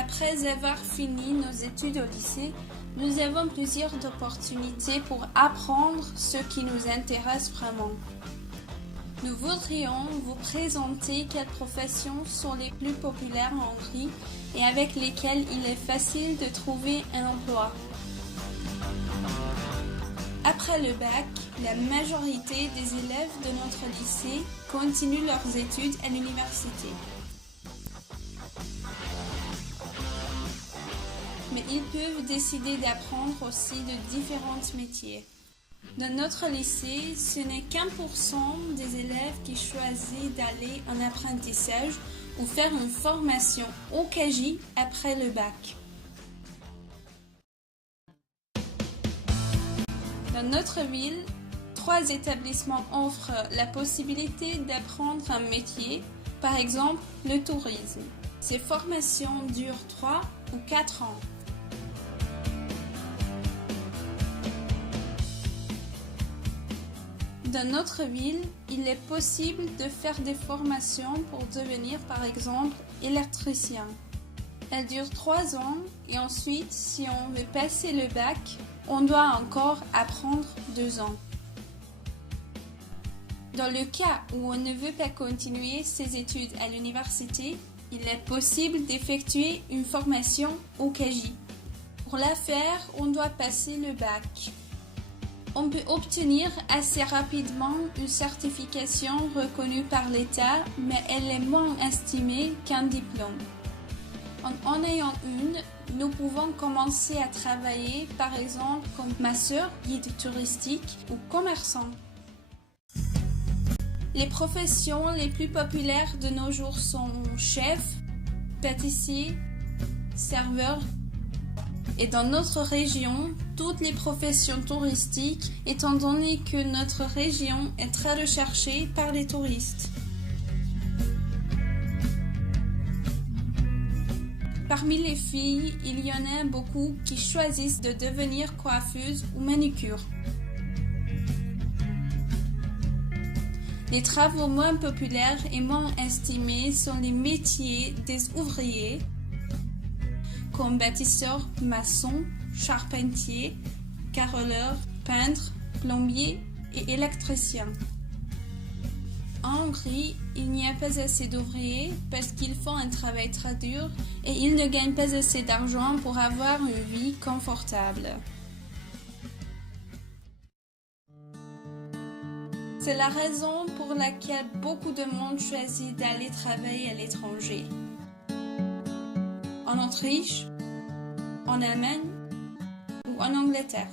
Après avoir fini nos études au lycée, nous avons plusieurs opportunités pour apprendre ce qui nous intéresse vraiment. Nous voudrions vous présenter quelles professions sont les plus populaires en Hongrie et avec lesquelles il est facile de trouver un emploi. Après le bac, la majorité des élèves de notre lycée continuent leurs études à l'université. Mais ils peuvent décider d'apprendre aussi de différents métiers. Dans notre lycée, ce n'est qu'1% des élèves qui choisissent d'aller en apprentissage ou faire une formation au KJ après le bac. Dans notre ville, 3 établissements offrent la possibilité d'apprendre un métier, par exemple le tourisme. Ces formations durent 3 ou 4 ans. Dans notre ville, il est possible de faire des formations pour devenir par exemple électricien. Elles durent 3 ans et ensuite, si on veut passer le bac, on doit encore apprendre 2 ans. Dans le cas où on ne veut pas continuer ses études à l'université, il est possible d'effectuer une formation au KJ. Pour la faire, on doit passer le bac. On peut obtenir assez rapidement une certification reconnue par l'État, mais elle est moins estimée qu'un diplôme. En ayant une, nous pouvons commencer à travailler, par exemple, comme masseur, guide touristique ou commerçant. Les professions les plus populaires de nos jours sont chef, pâtissier, serveur. Et dans notre région, toutes les professions touristiques, étant donné que notre région est très recherchée par les touristes. Parmi les filles, il y en a beaucoup qui choisissent de devenir coiffeuse ou manucure. Les travaux moins populaires et moins estimés sont les métiers des ouvriers, comme bâtisseur, maçon, charpentier, carreleur, peintre, plombier et électricien. En Hongrie, il n'y a pas assez d'ouvriers parce qu'ils font un travail très dur et ils ne gagnent pas assez d'argent pour avoir une vie confortable. C'est la raison pour laquelle beaucoup de monde choisit d'aller travailler à l'étranger. En Autriche, en Allemagne ou en Angleterre.